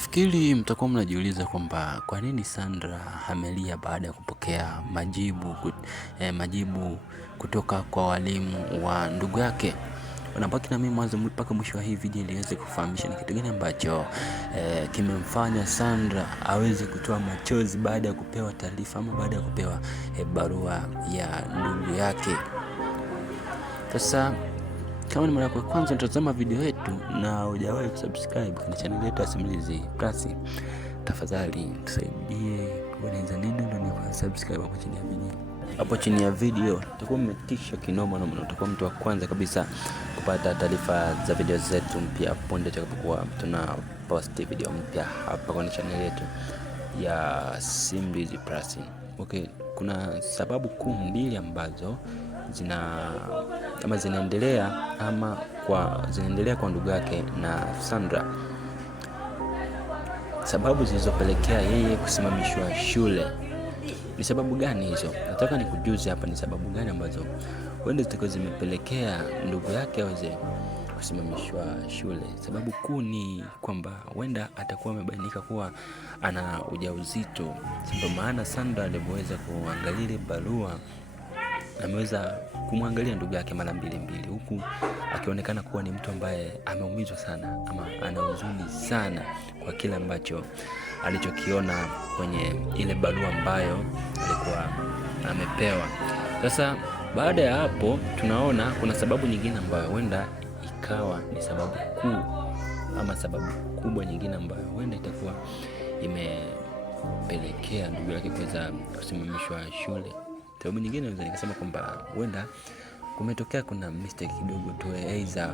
Nafikiri mtakuwa mnajiuliza kwamba kwa nini Sandra amelia baada ya kupokea majibu kutoka kwa walimu wa ndugu yake. Unabaki na mimi mwanzo mpaka mwisho wa hii video ili niweze kufahamisha ni kitu gani ambacho kimemfanya Sandra aweze kutoa machozi baada ya kupewa taarifa ama baada ya kupewa barua ya ndugu yake. Sasa kama ni mara ya kwanza unatazama video yetu na hujawahi kusubscribe kwenye channel yetu ya Simulizi Plus, tafadhali tusaidie kubonyeza neno na subscribe hapo chini ya video. Hapo chini ya video utakuwa umetisha kinoma na utakuwa mtu wa kwanza kabisa kupata taarifa za video zetu mpya punde tutakapokuwa tuna post video mpya hapa kwenye channel yetu ya Simulizi Plus. Okay, kuna sababu kuu mbili ambazo zinaendelea kwa ndugu yake na Sandra. Sababu zilizopelekea yeye kusimamishwa shule ni sababu gani hizo? Nataka nikujuze hapa ni sababu gani ambazo huenda zitakuwa zimepelekea ndugu yake aweze kusimamishwa shule. Sababu kuu ni kwamba huenda atakuwa amebainika kuwa ana ujauzito. Ndio maana Sandra aliweza kuangalia ile barua, ameweza kumwangalia ndugu yake mara mbili, huku akionekana kuwa ni mtu ambaye ameumizwa sana ama ana huzuni sana kwa kile ambacho alichokiona kwenye ile barua ambayo alikuwa amepewa. Sasa baada ya hapo tunaona kuna sababu nyingine ambayo huenda ikawa ni sababu kuu ama sababu kubwa nyingine ambayo huenda itakuwa imepelekea ndugu yake kuweza kusimamishwa shule. Sababu nyingine naweza nikasema kwamba huenda kumetokea kuna mistake kidogo tu, aidha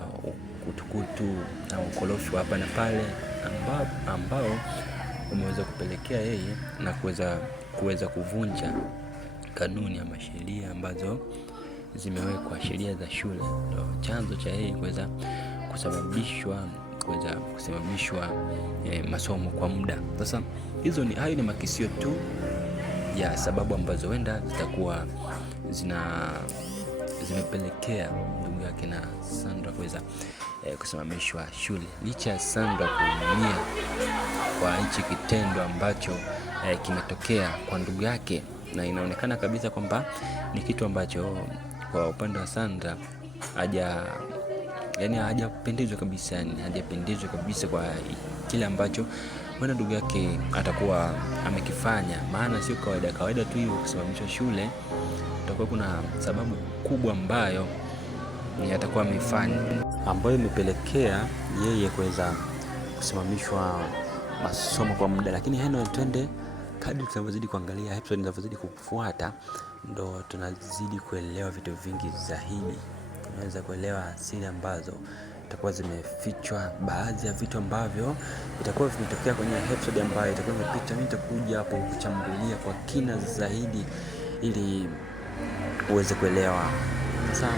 kutukutu au ukorofi hapa na pale ambao umeweza kupelekea yeye na kuweza kuvunja kanuni ama sheria ambazo zimewekwa, sheria za shule. Ndio chanzo cha yeye kuweza kusimamishwa masomo kwa muda. Sasa hayo ni makisio tu ya sababu ambazo huenda zitakuwa zimepelekea ndugu yake na Sandra kuweza kusimamishwa shule, licha ya Sandra kuumia kwa hichi kitendo ambacho kimetokea kwa ndugu yake, na inaonekana kabisa kwamba ni kitu ambacho kwa upande wa Sandra hajapendezwa kabisa kwa kile ambacho mwana ndugu yake atakuwa amekifanya. Maana sio kawaida tu hiyo kusimamishwa shule, itakuwa kuna sababu kubwa ambayo atakuwa amefanya ambayo imepelekea yeye kuweza kusimamishwa masomo kwa muda. Lakini heno twende kadri tunavyozidi kuangalia episode zinavyozidi kufuata, ndo tunazidi kuelewa vitu vingi zaidi. Tunaweza kuelewa siri ambazo itakuwa zimefichwa, baadhi ya vitu ambavyo itakuwa vimetokea kwenye episode ambayo itakuwa imepita. Mimi nitakuja hapo kuchambulia kwa kina zaidi ili uweze kuelewa. Sasa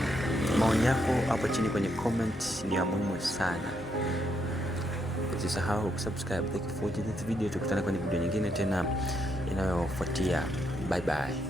maoni yako hapo chini kwenye comment ni ya muhimu sana. Usisahau kusubscribe. Thank you for watching this video. Tukutane kwenye video nyingine tena inayofuatia. Bye bye.